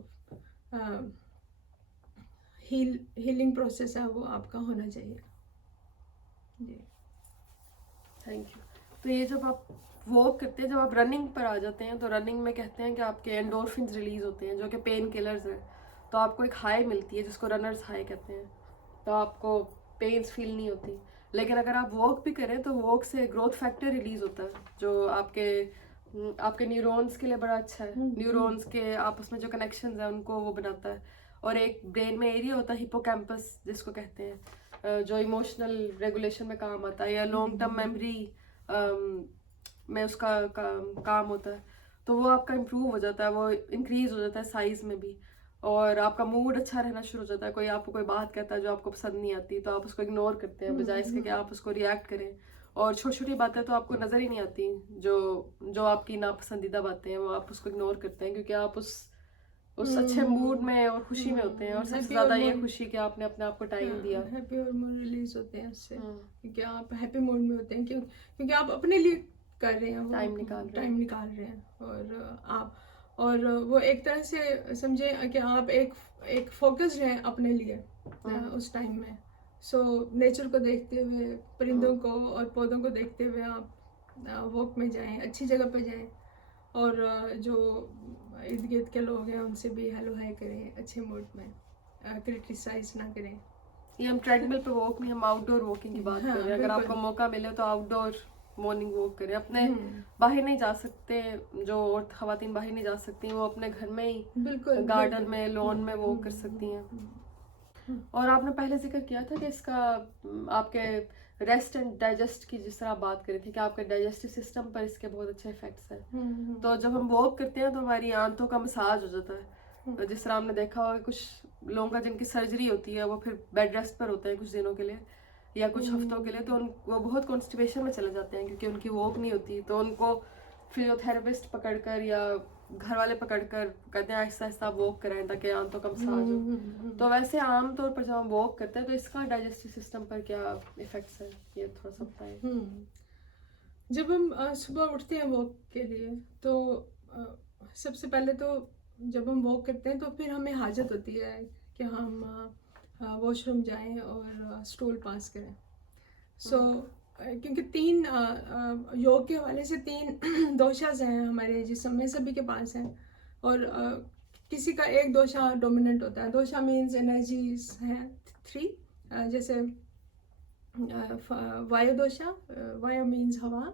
हीलिंग प्रोसेस है वो आपका होना चाहिए। जी थैंक यू। तो ये जब आप वॉक करते हैं, जब आप रनिंग पर आ जाते हैं, तो रनिंग में कहते हैं कि आपके एंडोर्फिन्स रिलीज होते हैं जो कि पेन किलर्स हैं, तो आपको एक हाई मिलती है जिसको रनर्स हाई कहते हैं, तो आपको पेन्स फील नहीं होती। लेकिन अगर आप वॉक भी करें तो वॉक से ग्रोथ फैक्टर रिलीज होता है जो आपके न्यूरॉन्स के लिए बड़ा अच्छा है। न्यूरॉन्स के आपस में जो कनेक्शंस हैं उनको वो बनाता है। और एक ब्रेन में एरिया होता है हिपोकैम्पस जिसको कहते हैं, जो इमोशनल रेगुलेशन में काम आता है या लॉन्ग टर्म मेमोरी में उसका काम होता है। तो वो आपका इम्प्रूव हो जाता है, वो इंक्रीज हो जाता है साइज में भी, और आपका मूड अच्छा रहना शुरू हो जाता है। कोई आपको कोई बात कहता है जो आपको पसंद नहीं आती तो आप उसको इग्नोर करते हैं बजाय इसके कि आप उसको रिएक्ट करें। और छोटी छोटी बातें तो आपको नज़र ही नहीं आती, जो आपकी नापसंदीदा बातें हैं वो आप उसको इग्नोर करते हैं क्योंकि आप उस अच्छे मूड में और खुशी में होते हैं। और सबसे ज़्यादा ये खुशी कि आपने अपने आप को टाइम दिया। हैप्पी हार्मोन रिलीज होते हैं उससे, क्योंकि आप हैप्पी मूड में होते हैं, क्योंकि आप अपने लिए कर रहे हैं, टाइम निकाल रहे हैं। और वो एक तरह से समझे कि आप एक फोकस्ड हैं अपने लिए उस टाइम में। सो नेचर को देखते हुए, परिंदों को और पौधों को देखते हुए आप वॉक में जाएं, अच्छी जगह पे जाएं, और जो इर्द गिर्द के लोग हैं उनसे भी हेलो हाय करें अच्छे मूड में, क्रिटिसाइज ना करें। ये हम ट्रेडमिल पे वॉक नहीं, हम आउटडोर वॉकिंग की बात कर रहे हैं। अगर आपको मौका मिले तो आउटडोर मॉर्निंग वॉक करें। अपने बाहर नहीं जा सकते, जो और खवातीन बाहर नहीं जा सकती, वो अपने घर में ही गार्डन में, लॉन में वॉक कर सकती हैं। और आपने पहले जिक्र किया था कि इसका आपके रेस्ट एंड डाइजेस्ट की जिस तरह आप बात करी थी कि आपके डाइजेस्टिव सिस्टम पर इसके बहुत अच्छे इफेक्ट्स हैं। तो जब हम वॉक करते हैं तो हमारी आंतों का मसाज हो जाता है। तो जिस तरह हमने देखा होगा कुछ लोगों का जिनकी सर्जरी होती है वो फिर बेड रेस्ट पर होते हैं कुछ दिनों के लिए या कुछ हफ्तों के लिए, तो वो बहुत कॉन्स्टिपेशन में चले जाते हैं क्योंकि उनकी वॉक नहीं होती। तो उनको फिजियोथेरेपिस्ट पकड़कर या घर वाले पकड़कर कहते हैं आहिस्ता आहिस्ता वॉक कराएं ताकि आंतों का मसाज हो। तो वैसे आमतौर पर जब हम वॉक करते हैं तो इसका डाइजेस्टिव सिस्टम पर क्या इफेक्ट्स है, ये थोड़ा सा बताएं। जब हम सुबह उठते हैं वॉक के लिए, तो सबसे पहले तो जब हम वॉक करते हैं तो फिर हमें हाजत होती है कि हम वॉशरूम जाएं और स्टूल पास करें। सो क्योंकि 3 योग के हवाले से 3 दोषास हैं हमारे जिस्म में, सभी के पास हैं, और किसी का एक दोषा डोमिनेंट होता है। दोषा मीन्स एनर्जीज हैं 3, जैसे वायु दोषा, वायु मीन्स हवा,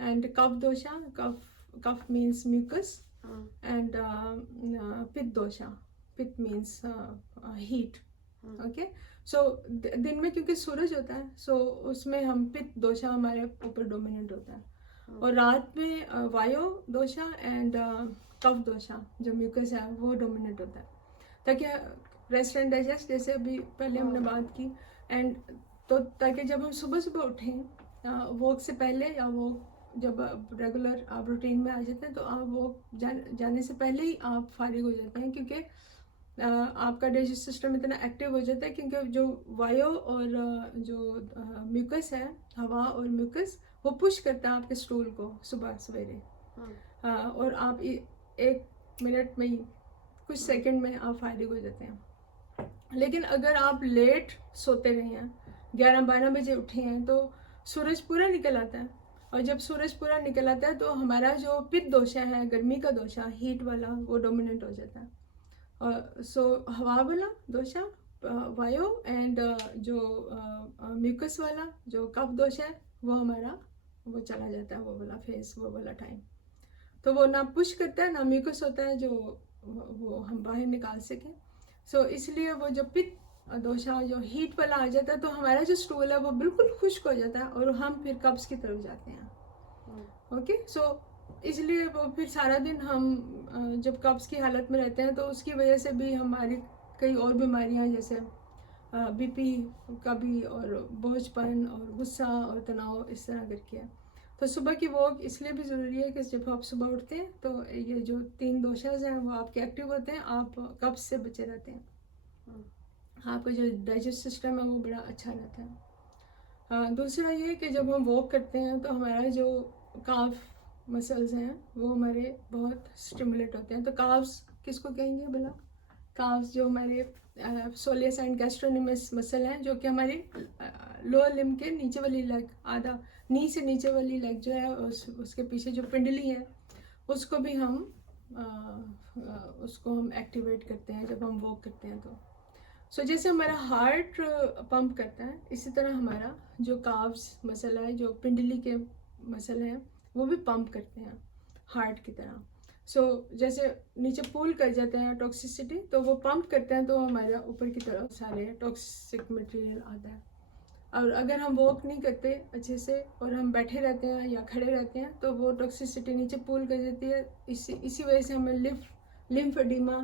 एंड कफ दोषा, कफ मीन्स म्यूकस, एंड पित्त दोषा, पित्त मीन्स हीट। ओके, सो दिन में क्योंकि सूरज होता है, सो उसमें हम पित्त दोषा हमारे ऊपर डोमिनेंट होता है, और रात में वायु दोषा एंड कफ दोषा जो म्यूकस है वो डोमिनेंट होता है, ताकि रेस्ट एंड डाइजेस्ट जैसे अभी पहले हमने बात की, एंड तो ताकि जब हम सुबह सुबह उठें वॉक से पहले या वॉक जब रेगुलर आप रूटीन में आ जाते हैं तो आप वो जाने से पहले ही आप फारिग हो जाते हैं, क्योंकि आपका डाइजेस्ट सिस्टम इतना एक्टिव हो जाता है, क्योंकि जो वायु और जो म्यूकस है, हवा और म्यूकस, वो पुश करता है आपके स्टूल को सुबह सवेरे। और आप 1 मिनट में ही, कुछ सेकंड में आप फारिग हो जाते हैं। लेकिन अगर आप लेट सोते रहे हैं, 11-12 बजे उठे हैं, तो सूरज पूरा निकल आता है, और जब सूरज पूरा निकल आता है तो हमारा जो पित्त दोषा है, गर्मी का दोषा, हीट वाला, वो डोमिनेट हो जाता है। और सो हवा वाला दोषा, वायु, एंड जो म्यूकस वाला जो कफ दोष है, वो हमारा वो चला जाता है, वो वाला फेस, वो वाला टाइम। तो वो ना पुश करता है, ना म्यूकस होता है जो वो हम बाहर निकाल सकें। सो इसलिए वो जो पित्त दोषा, जो हीट वाला आ जाता है, तो हमारा जो स्टूल है वो बिल्कुल खुश्क हो जाता है, और हम फिर कब्ज की तरफ जाते हैं। ओके, सो इसलिए वो फिर सारा दिन हम जब कब्ज की हालत में रहते हैं, तो उसकी वजह से भी हमारी कई और बीमारियां, जैसे बीपी का भी, और बोझपन, और गुस्सा, और तनाव, इस तरह करके है। तो सुबह की वॉक इसलिए भी ज़रूरी है कि जब आप सुबह उठते हैं तो ये जो 3 दोषाज हैं वो आपके एक्टिव होते हैं, आप कब्ज से बचे रहते हैं, आपका जो डाइजेस्ट सिस्टम है वो बड़ा अच्छा रहता है। दूसरा ये कि जब हम वॉक करते हैं तो हमारा जो काफ मसल्स हैं वो हमारे बहुत स्टिमुलेट होते हैं। तो काफ्स किसको कहेंगे भला? काफ्स जो हमारे सोलियस एंड गैस्ट्रोनोमस मसल हैं, जो कि हमारी लोअर लिम्ब के नीचे वाली लेग, आधा नी से नीचे वाली लेग जो है, उसके पीछे जो पिंडली है, उसको भी हम उसको हम एक्टिवेट करते हैं जब हम वॉक करते हैं। तो सो जैसे हमारा हार्ट पंप करता है, इसी तरह हमारा जो काव्स मसल है, जो पिंडली के मसल हैं, वो भी पंप करते हैं हार्ट की तरह। सो जैसे नीचे पुल कर जाते हैं टॉक्सिसिटी, तो वो पंप करते हैं, तो हमारा ऊपर की तरफ सारे टॉक्सिक मटेरियल आता है। और अगर हम वॉक नहीं करते अच्छे से, और हम बैठे रहते हैं या खड़े रहते हैं, तो वो टॉक्सिसिटी नीचे पुल कर जाती है। इसी वजह से हमें लिम्फ एडिमा,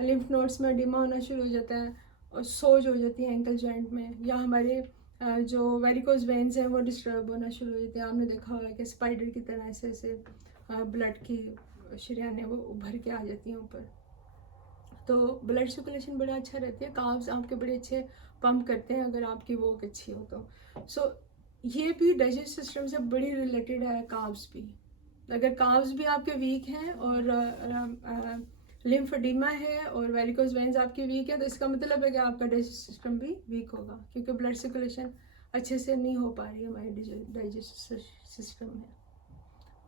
लिम्फ नोड्स में एडिमा होना शुरू हो जाता है, और सोज हो जाती है एंकल जॉइंट में, या हमारे जो वेरिकोज वेन्स हैं वो डिस्टर्ब होना शुरू हो जाते हैं। आपने देखा होगा कि स्पाइडर की तरह ऐसे ऐसे ब्लड की शरीयानें वो उभर के आ जाती हैं ऊपर। तो ब्लड सर्कुलेशन बड़ा अच्छा रहती है, काव्स आपके बड़े अच्छे पंप करते हैं अगर आपकी वॉक अच्छी हो तो। सो ये भी डाइजेस्ट सिस्टम से बड़ी रिलेटेड है, काव्स भी। अगर काव्स भी आपके वीक हैं, और लिम्फेडिमा है, और वेरिकोज वेन्स आपकी वीक है, तो इसका मतलब है कि आपका डाइजेस्ट सिस्टम भी वीक होगा, क्योंकि ब्लड सर्कुलेशन अच्छे से नहीं हो पा रही है हमारे डाइजेस्ट सिस्टम में।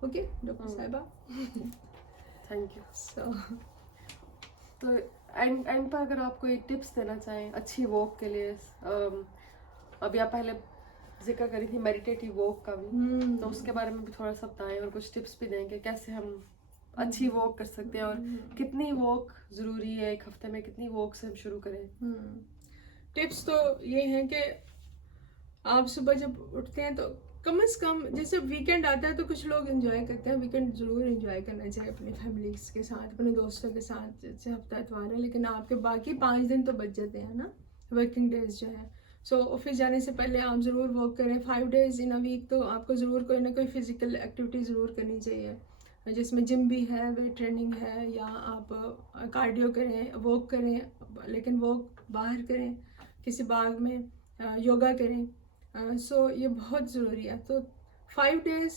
ओके डॉक्टर साहिबा, थैंक यू। सो तो एंड पर अगर आप कोई टिप्स देना चाहें अच्छी वॉक के लिए, अभी आप पहले जिक्र करी थी मेडिटेटिव वॉक का भी, तो उसके बारे में भी थोड़ा सा बताएं, और कुछ टिप्स भी दें कि कैसे हम अच्छी वॉक कर सकते हैं, और कितनी वॉक ज़रूरी है, एक हफ्ते में कितनी वॉक से हम शुरू करें। टिप्स तो ये हैं कि आप सुबह जब उठते हैं तो कम से कम, जैसे वीकेंड आता है तो कुछ लोग एंजॉय करते हैं, वीकेंड ज़रूर एंजॉय करना चाहिए अपनी फैमिलीज के साथ, अपने दोस्तों के साथ, जैसे हफ्ता इतवार है, लेकिन आपके बाकी 5 दिन तो बच जाते हैं ना, वर्किंग डेज जो है। सो ऑफिस जाने से पहले आप ज़रूर वॉक करें। 5 डेज इन अ वीक तो आपको ज़रूर कोई ना कोई फिजिकल एक्टिविटी ज़रूर करनी चाहिए, जिसमें जिम भी है, वेट ट्रेनिंग है, या आप कार्डियो करें, वॉक करें, लेकिन वॉक बाहर करें, किसी बाग में, योगा करें। सो ये बहुत ज़रूरी है। तो 5 days,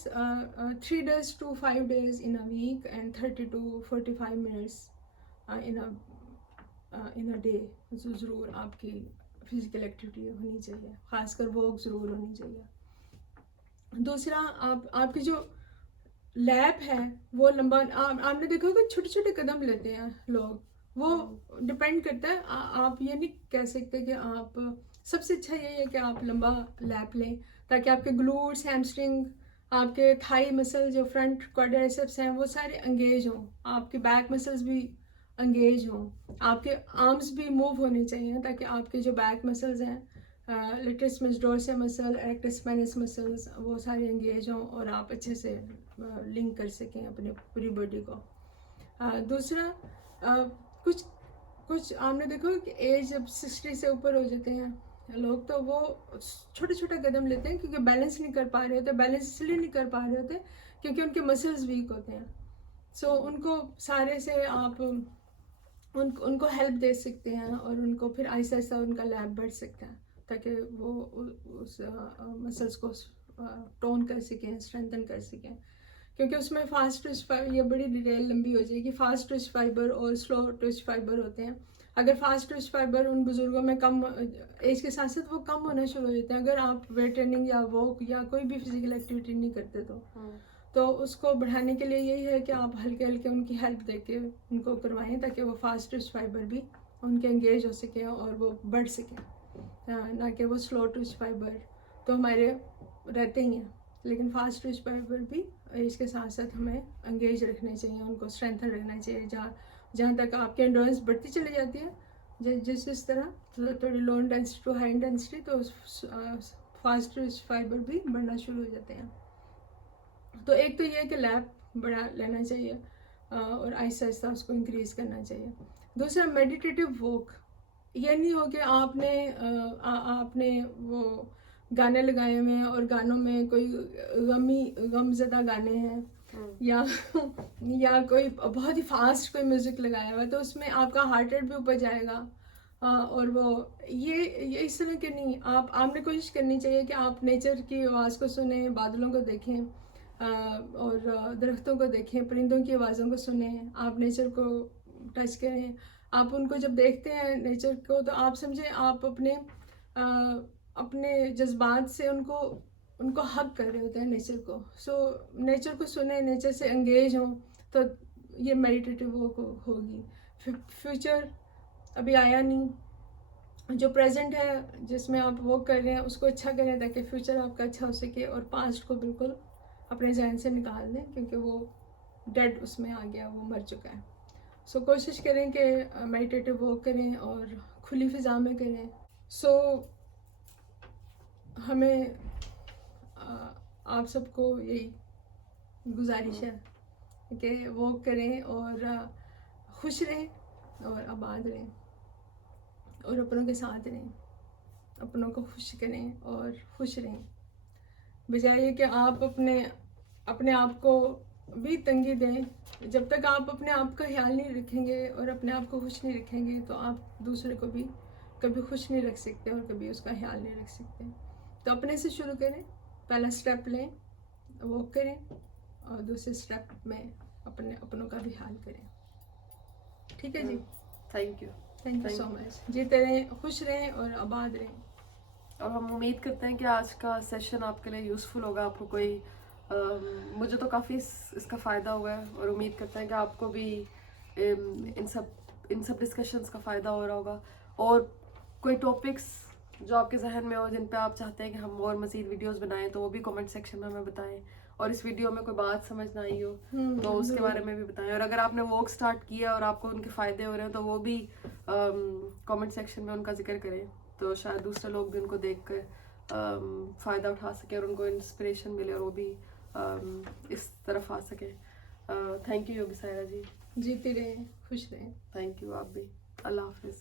3 days to 5 days in a week, and 30 to 45 minutes in a day, जो ज़रूर आपकी फिजिकल एक्टिविटी होनी चाहिए, खासकर वॉक ज़रूर होनी चाहिए। दूसरा, आपकी जो लैप है वो लंबा, आपने देखा होगा छोटे छोटे कदम लेते हैं लोग, वो डिपेंड करता है। आप ये नहीं कह सकते कि आप, सबसे अच्छा यही है कि आप लंबा लैप लें, ताकि आपके ग्लूट्स, हैमस्ट्रिंग, आपके थाई मसल, जो फ्रंट क्वाड्रिसेप्स हैं, वो सारे एंगेज हों, आपके बैक मसल्स भी एंगेज हों, आपके आर्म्स भी मूव होने चाहिए, ताकि आपके जो बैक मसल्स हैं, letters dorsum muscle, erectus penis muscles, वो सारे एंगेज हों, और आप अच्छे से लिंक कर सकें अपने पूरी बॉडी को। दूसरा, कुछ आपने देखो कि एज जब 60 से ऊपर हो जाते हैं, लोग तो वो छोटे छोटे कदम लेते हैं क्योंकि बैलेंस नहीं कर पा रहे होते। बैलेंस इसलिए नहीं कर पा रहे होते क्योंकि उनके मसल्स वीक होते हैं। सो उनको सारे से आप उनको हेल्प दे सकते हैं और उनको फिर आहिस्ता आहिस्ता उनका लैब बढ़ सकता है ताकि वो उस मसल्स को टोन कर सकें, स्ट्रेंथन कर सकें। क्योंकि उसमें फास्ट ट्विस्ट फाइबर, ये बड़ी डिटेल लंबी हो जाएगी, फास्ट ट्विस्ट फाइबर और स्लो ट्विस्ट फाइबर होते हैं। अगर फास्ट ट्विस्ट फाइबर उन बुजुर्गों में कम एज के साथ साथ वो कम होना शुरू हो जाते हैं अगर आप वेट ट्रेनिंग या वॉक या कोई भी फिजिकल एक्टिविटी नहीं करते तो उसको बढ़ाने के लिए यही है कि आप हल्के हल्के उनकी हेल्प दे के उनको करवाएं ताकि वो फास्ट ट्विस्ट फाइबर भी उनके एंगेज हो सके और वो बढ़ सके। ना कि वो स्लो ट्विस्ट फाइबर तो हमारे रहते ही हैं, लेकिन फास्ट ट्विस्ट फाइबर भी इसके साथ साथ हमें एंगेज रखने चाहिए, उनको स्ट्रेंथन रखना चाहिए। जहाँ तक आपकी एंडोरेंस बढ़ती चली जाती है जिस तरह थोड़ी low intensity to high intensity तो फास्ट ट्विस्ट फाइबर भी बढ़ना शुरू हो जाते हैं। तो एक तो ये है कि लैब बढ़ा लेना चाहिए और आहिस्ता आहिस्ता उसको इंक्रीज़ करना चाहिए। दूसरा मेडिटेटिव वॉक, ये नहीं हो कि आपने वो गाने लगाए हुए हैं और गानों में कोई गमज़दा गाने हैं या कोई बहुत ही फास्ट कोई म्यूज़िक लगाया हुआ है तो उसमें आपका हार्ट रेट भी ऊपर जाएगा। और वो ये इस तरह के नहीं, आपने कोशिश करनी चाहिए कि आप नेचर की आवाज़ को सुने, बादलों को देखें और दरख्तों को देखें, परिंदों की आवाज़ों को सुने, आप नेचर को टच करें। आप उनको जब देखते हैं नेचर को तो आप समझें आप अपने जज्बात से उनको हग कर रहे होते हैं नेचर को। सो नेचर को सुने, नेचर से एंगेज हों तो ये मेडिटेटिव वॉक होगी। फ्यूचर अभी आया नहीं, जो प्रेजेंट है जिसमें आप वॉक कर रहे हैं उसको अच्छा करें ताकि फ्यूचर आपका अच्छा हो सके और पास्ट को बिल्कुल अपने जहन से निकाल दें क्योंकि वो डेड उसमें आ गया, वो मर चुका है। सो कोशिश करें कि मेडिटेटिव वॉक करें और खुली फ़िज़ा में करें। सो हमें आप सबको यही गुजारिश है कि वॉक करें और खुश रहें और आबाद रहें और अपनों के साथ रहें, अपनों को खुश करें और खुश रहें। बजाय कि आप अपने आप को भी तंगी दें। जब तक आप अपने आप का ख्याल नहीं रखेंगे और अपने आप को खुश नहीं रखेंगे तो आप दूसरे को भी कभी खुश नहीं रख सकते और कभी उसका ख्याल नहीं रख सकते। तो अपने से शुरू करें, पहला स्टेप लें, वॉक करें और दूसरे स्टेप में अपनों का भी ख्याल करें। ठीक है जी, थैंक यू सो मच। जीते रहें, खुश रहें और आबाद रहें। और हम उम्मीद करते हैं कि आज का सेशन आपके लिए यूज़फुल होगा। आपको कोई मुझे तो काफ़ी इसका फ़ायदा हुआ है और उम्मीद करते हैं कि आपको भी इन सब डिस्कशंस का फ़ायदा हो रहा होगा। और कोई टॉपिक्स जो आपके जहन में हो जिन पे आप चाहते हैं कि हम और मज़ीद वीडियोस बनाएं तो वो भी कमेंट सेक्शन में हमें बताएं। और इस वीडियो में कोई बात समझ ना आई हो तो उसके बारे में भी बताएं। और अगर आपने वॉक स्टार्ट किया और आपको उनके फ़ायदे हो रहे हैं तो वो भी कमेंट सेक्शन में उनका जिक्र करें तो शायद दूसरे लोग भी उनको देख कर फ़ायदा उठा सके और उनको इंस्पिरेशन मिले और वो भी इस तरफ आ सके। थैंक यू योगी सायरा जी। जीते रहें, खुश रहें। थैंक यू, आप भी। अल्लाह हाफिज़।